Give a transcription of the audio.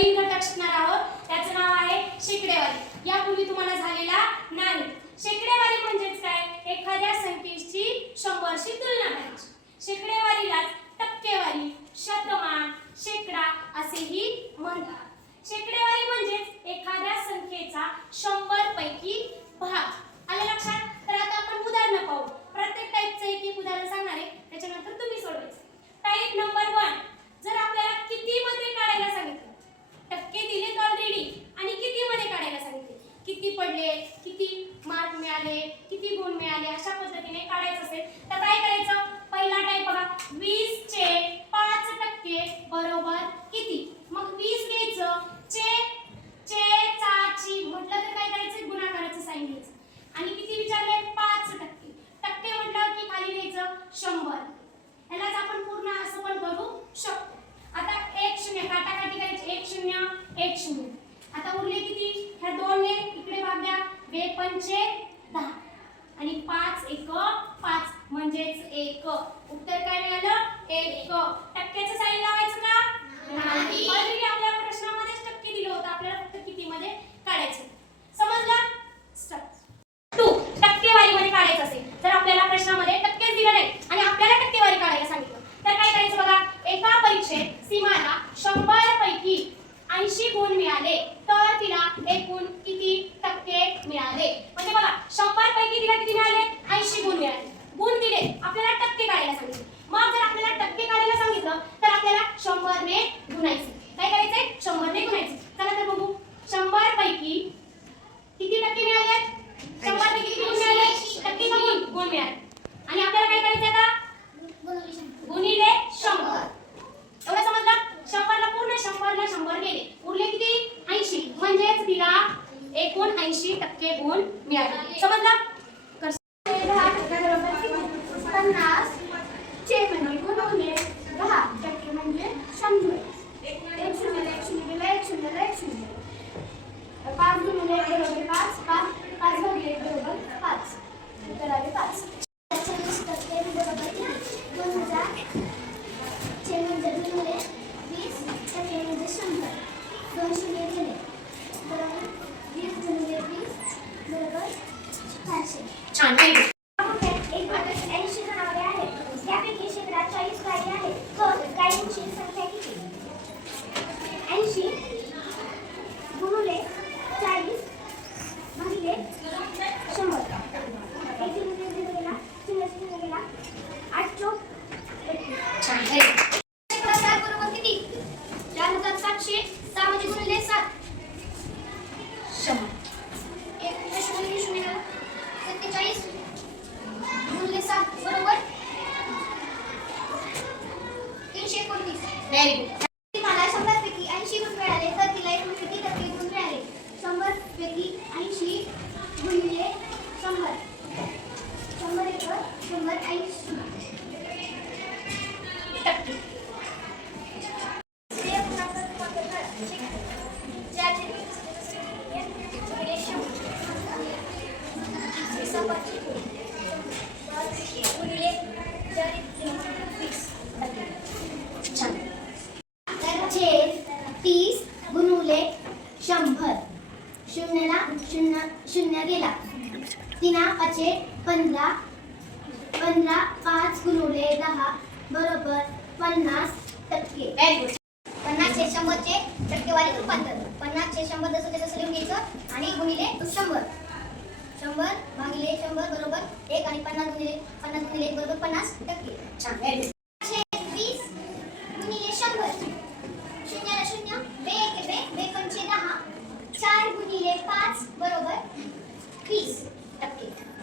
नवीन घटक शिकणार आहोत त्याचं नाव आहे शेकडेवारी। यापूर्वी तुम्हाला झालेला नाही। शेकडेवारी म्हणजेच काय? एखाद्या संख्येची 100शी तुलना करायची। शेकडेवारीला टक्केवारी, शतमान, शेकडा असेही म्हणतात। शेकडेवारी म्हणजेच एखाद्या संख्येचा 100 पैकी भाग। आलं लक्षात? तर आता आपण उदाहरण पाहू। प्रत्येक टाइपचं एक उदाहरण सांगणार आहे, त्याच्यानंतर तुम्ही सोडवायचं। टाइप नंबर 1, जर आपल्याला किती मध्ये काढायला सांगितलं, टक्के दिलेत ऑलरेडी आणि किती मध्ये काढायला सांगितले, किती पडले, किती मार्क मिळाले, किती गुण मिळाले, अशा पद्धतीने काढायचं असेल तर काय करायचं? पहिला टाइप बघा, 20 चे 5% बरोबर किती? मग 20 घ्यायचं, चे ची म्हटलं तर काय करायचं? गुणाकाराचं साइन घ्यायचं। आणि किती विचारले? 5%। टक्के म्हटलं की खाली घ्यायचं 100। यालाच आपण पूर्ण असं पण करू शकतो। आता 1 0 काटाकाटी करायची, 1 0 1 0। आता उरले किती? ह्या 2 ने इकडे भाग द्या, 2 पंचे 10 आणि 5 1 5 म्हणजेच 1। उत्तर काय मिळालं? 1। टक्क्याचं साइन लावायचं का? नाही। ऑलरेडी आपल्या प्रश्नामध्येच टक्के दिलं होतं, आपल्याला फक्त किती मध्ये काढायचं। समजलं? स्टार्ट। 2 टक्केवारी मध्ये काढायचं असेल तर आपल्याला प्रश्नामध्ये टक्केच दिलं नाही आणि आपल्याला टक्केवारी काढायला सांगितलं तर काय करायचं बघा? एका परीक्षेत सीमाला 100 पैकी 80 गुण मिळाले तर तिला एकूण किती टक्के मिळाले? म्हणजे बघा 100 पैकी तिला किती मिळाले? 80 गुण मिळाले। गुण दिले, आपल्याला टक्के काढायला सांगितले। मग जर आपल्याला टक्के काढायला सांगितलं तर आपल्याला 100 ने गुणायचं। काय करायचंय? 100 ने गुणायचं। चला तर बघू, 100 पैकी किती टक्के मिळाले? 100 पैकी किती गुण मिळाले? टक्के का गुण मिळाले। आणि आपल्याला काय करायचं आता? गुणिले 100। एवढं समजलं? 100 ला पूर्ण 100 ला 100 गेले, उरले किती? 80, म्हणजेच तिला एकूण 80% गुण मिळाले। समजलं? 50 चे म्हणजे गुणिले 10% म्हणजे 100। 1 0 1 0 ला 1 0 ला 1 0। 5 गुणिले 1 बरोबर 5, 5 भागिले 1 बरोबर 5। उत्तर आले 5। 40% बरोबर किती? 2000 चे म्हणजे गुणिले 20% म्हणजे 100। 2 शून्य गेले बरोबर 20 गुणिले 20 बरोबर 400। छान आहे। एक घटक 80 जनावरे आहेत, त्यापैकी शेकडा 40 गायी आहेत, तर गायींची संख्या किती? 80 गुणिले 40 भागिले 100। 1 0 गेला, 0 0 गेला, 8 चौक 31। छान आहे। शेकडा 7 बरोबर किती? 4700। 6 म्हणजे गुणिले 7 100। 1 0 0 गेला, 47 गुणिले 7 बरोबर 329। Very good. मला 100 पैकी 80 गुण मिळाले तर तिला एकूण किती टक्के गुण मिळाले? 100 पैकी 80 गुणिले 100, 100 1 100 80 टक्के। छेद 30 गुणिले 100। शून्यला 0 0 गेला, 3 5 15, 15 5 गुणिले 10 बरोबर 50%। Very good. 50 चे 100 चे टक्केवारी रूपांतर। 50 चे 100 जसं तसं लिहून घ्यायचं आणि गुणिले 100। 100 भागिले 100 बरोबर 1 आणि 50 गुणिले 1 बरोबर 50%। छान, व्हेरी गुड। 20 गुणिले 100, 0 ला 0, 2 पंचे 10, 4 गुणिले 5 बरोबर 30%।